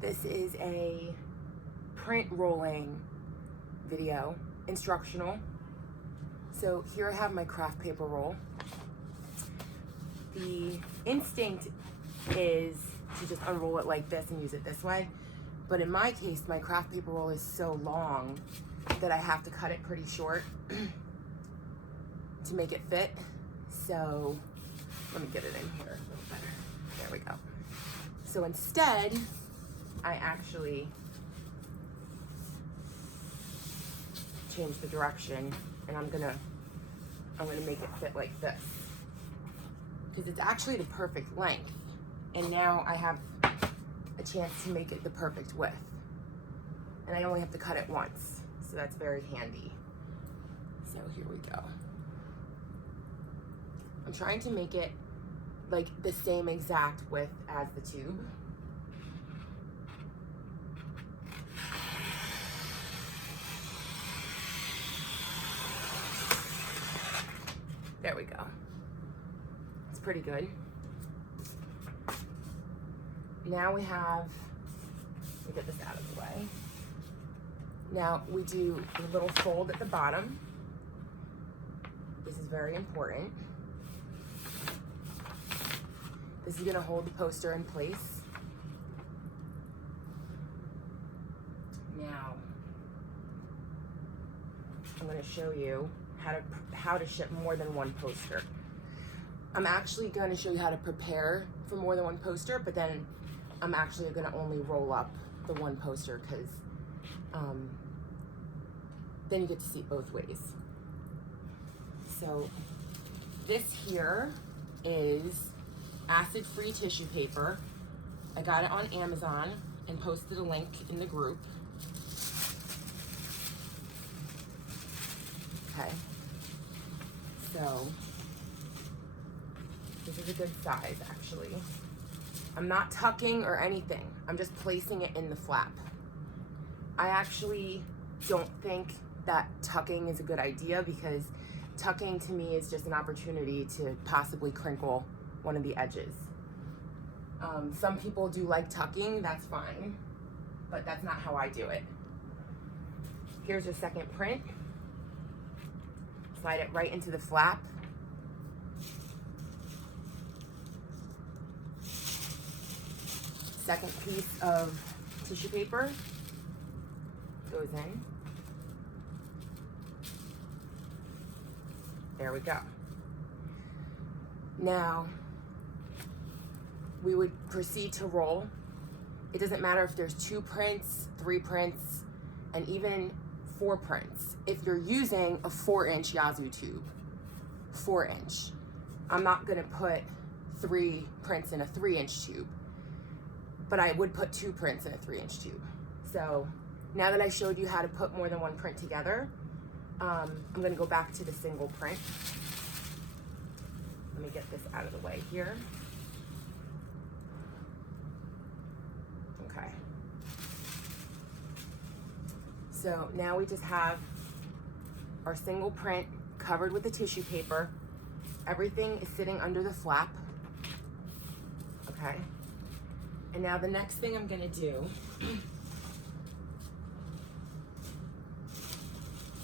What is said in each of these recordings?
This is a print rolling video, instructional. So here I have my craft paper roll. The instinct is to just unroll it like this and use it this way. But in my case, my craft paper roll is so long that I have to cut it pretty short to make it fit. So let me get it in here a little better. There we go. So instead, I actually change the direction, and I'm gonna make it fit like this, because it's actually the perfect length. And now I have a chance to make it the perfect width. And I only have to cut it once, so that's very handy. So here we go. I'm trying to make it like the same exact width as the tube. There we go. It's pretty good. Now we have, let me get this out of the way. Now we do a little fold at the bottom. This is very important. This is gonna hold the poster in place. Now, I'm gonna show you how to ship more than one poster. I'm actually gonna show you how to prepare for more than one poster, but then I'm actually gonna only roll up the one poster, because then you get to see it both ways. So this here is acid-free tissue paper. I got it on Amazon and posted a link in the group. Okay, so this is a good size, actually. I'm not tucking or anything. I'm just placing it in the flap. I actually don't think that tucking is a good idea, because tucking to me is just an opportunity to possibly crinkle one of the edges. Some people do like tucking, that's fine, but that's not how I do it. Here's your second print. Slide it right into the flap. Second piece of tissue paper goes in. There we go. Now, we would proceed to roll. It doesn't matter if there's 2 prints, 3 prints, and even 4 prints. If you're using a 4-inch Yazoo tube, 4-inch. I'm not gonna put 3 prints in a 3-inch tube, but I would put 2 prints in a 3-inch tube. So now that I showed you how to put more than one print together, I'm gonna go back to the single print. Let me get this out of the way here. Okay. So now we just have our single print covered with the tissue paper. Everything is sitting under the flap. Okay. And now the next thing I'm gonna do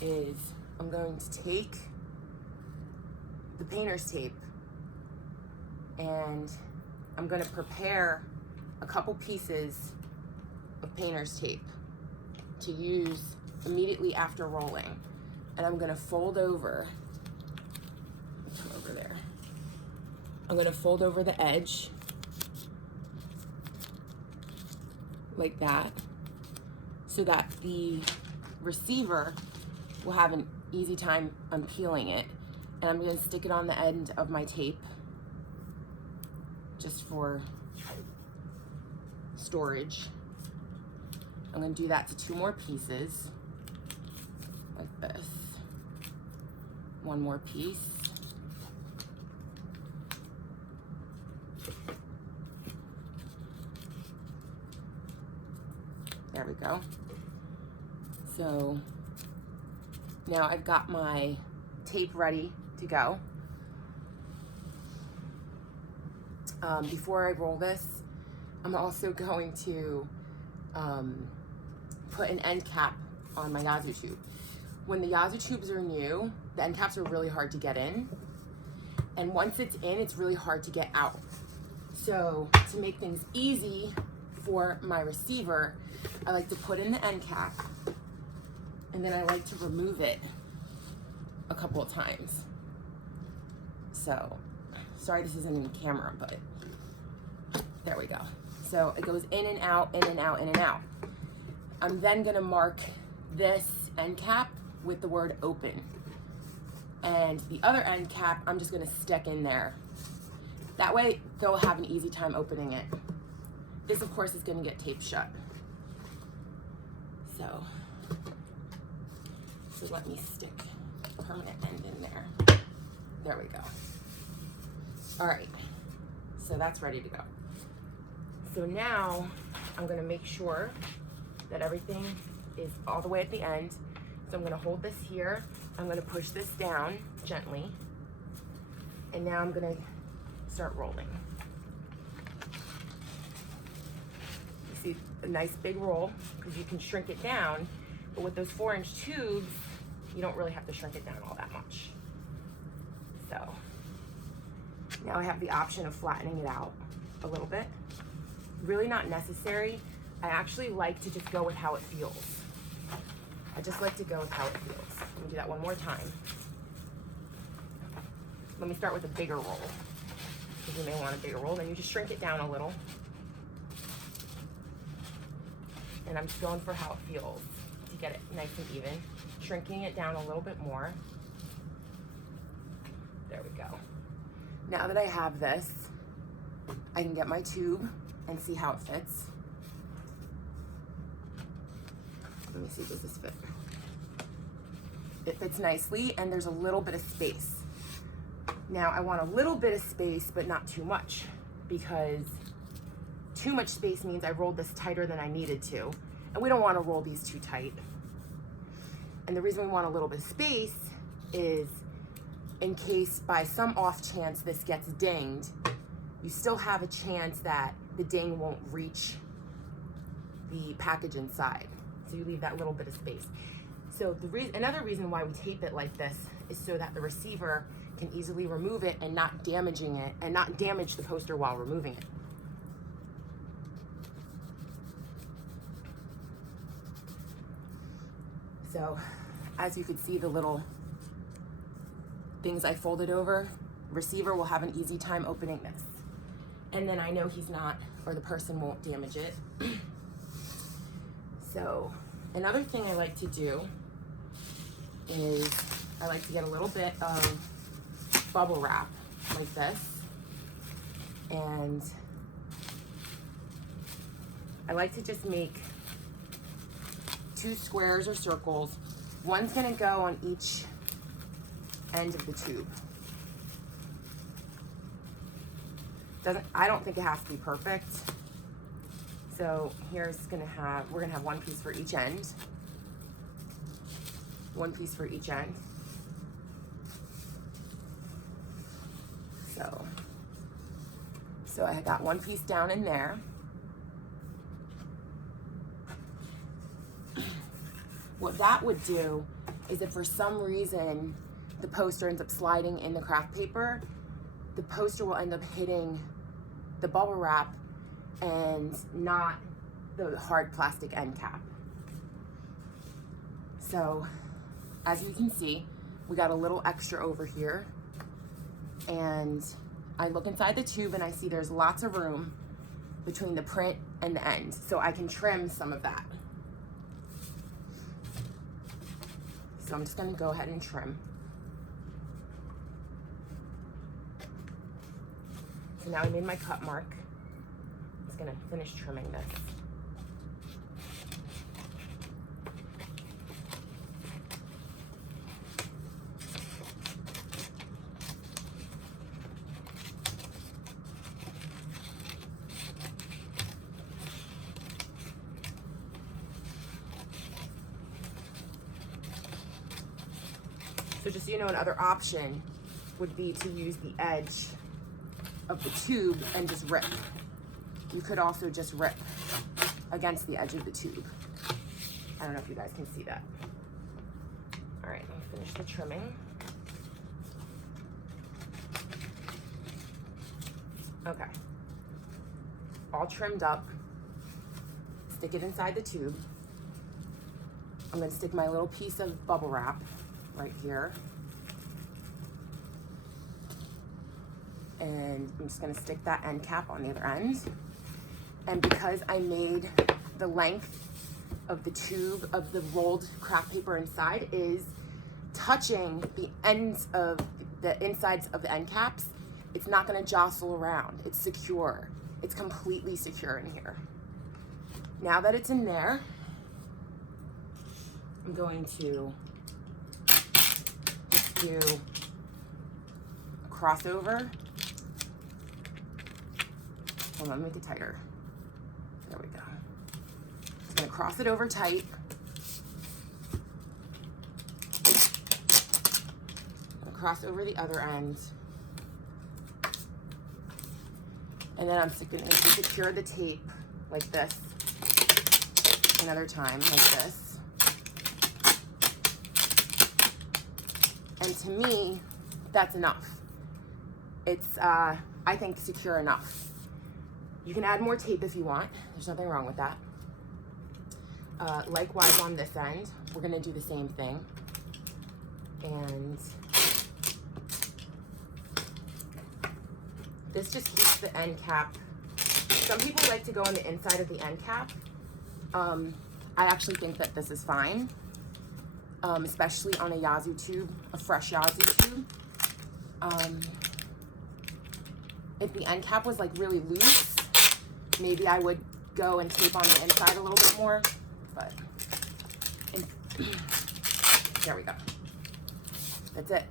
is I'm going to take the painter's tape and I'm gonna prepare a couple pieces of painter's tape to use immediately after rolling. And I'm gonna fold over, come over there. I'm gonna fold over the edge like that, so that the receiver will have an easy time unpeeling it. And I'm gonna stick it on the end of my tape just for storage. I'm gonna do that to 2 more pieces, like this. 1 more piece. There we go. So now I've got my tape ready to go. Before I roll this, I'm also going to put an end cap on my Yazoo tube. When the Yazoo tubes are new, the end caps are really hard to get in. And once it's in, it's really hard to get out. So to make things easy for my receiver, I like to put in the end cap, and then I like to remove it a couple of times. So, sorry this isn't in the camera, but there we go. So it goes in and out, in and out, in and out. I'm then gonna mark this end cap with the word open. And the other end cap, I'm just gonna stick in there. That way, they'll have an easy time opening it. This, of course, is gonna get taped shut. So let me stick a permanent end in there. There we go. All right, so that's ready to go. So now I'm gonna make sure that everything is all the way at the end. So I'm gonna hold this here. I'm gonna push this down gently. And now I'm gonna start rolling. You see a nice big roll, because you can shrink it down, but with those 4-inch tubes, you don't really have to shrink it down all that much. So now I have the option of flattening it out a little bit. Really not necessary. I actually like to just go with how it feels. I just like to go with how it feels. Let me do that one more time. Let me start with a bigger roll, because you may want a bigger roll. Then you just shrink it down a little. And I'm just going for how it feels to get it nice and even. Shrinking it down a little bit more. There we go. Now that I have this, I can get my tube and see how it fits. Let me see, does this fit? It fits nicely, and there's a little bit of space. Now I want a little bit of space, but not too much, because too much space means I rolled this tighter than I needed to, and we don't want to roll these too tight. And the reason we want a little bit of space is in case by some off chance this gets dinged, you still have a chance that the ding won't reach the package inside. So you leave that little bit of space. So another reason why we tape it like this is so that the receiver can easily remove it and not damaging it, and not damage the poster while removing it. So as you can see, the little things I folded over, receiver will have an easy time opening this. And then I know he's not, or the person won't damage it. So another thing I like to do is I like to get a little bit of bubble wrap like this, and I like to just make 2 squares or circles. One's gonna go on each end of the tube. I don't think it has to be perfect. So we're gonna have 1 piece for each end. 1 piece for each end. So I got 1 piece down in there. What that would do is if for some reason the poster ends up sliding in the craft paper, the poster will end up hitting the bubble wrap and not the hard plastic end cap. So as you can see, we got a little extra over here, and I look inside the tube and I see there's lots of room between the print and the end, so I can trim some of that. So I'm just gonna go ahead and trim. So now I made my cut mark. I'm just gonna finish trimming this. So just so you know, another option would be to use the edge of the tube and just rip. You could also just rip against the edge of the tube. I don't know if you guys can see that. All right, let me finish the trimming. Okay, all trimmed up. Stick it inside the tube. I'm gonna stick my little piece of bubble wrap right here. And I'm just gonna stick that end cap on the other end. And because I made the length of the tube of the rolled craft paper inside is touching the ends of the insides of the end caps, it's not gonna jostle around. It's secure. It's completely secure in here. Now that it's in there, I'm going to just do a crossover. Hold on, make it tighter. There we go. Just gonna cross it over tight. Cross over the other end. And then I'm going to secure the tape like this. Another time like this. And to me, that's enough. It's, I think, secure enough. You can add more tape if you want. There's nothing wrong with that. Likewise on this end, we're gonna do the same thing. And this just keeps the end cap. Some people like to go on the inside of the end cap. I actually think that this is fine, especially on a Yazoo tube, a fresh Yazoo tube. If the end cap was like really loose, maybe I would go and tape on the inside a little bit more, but there we go. That's it.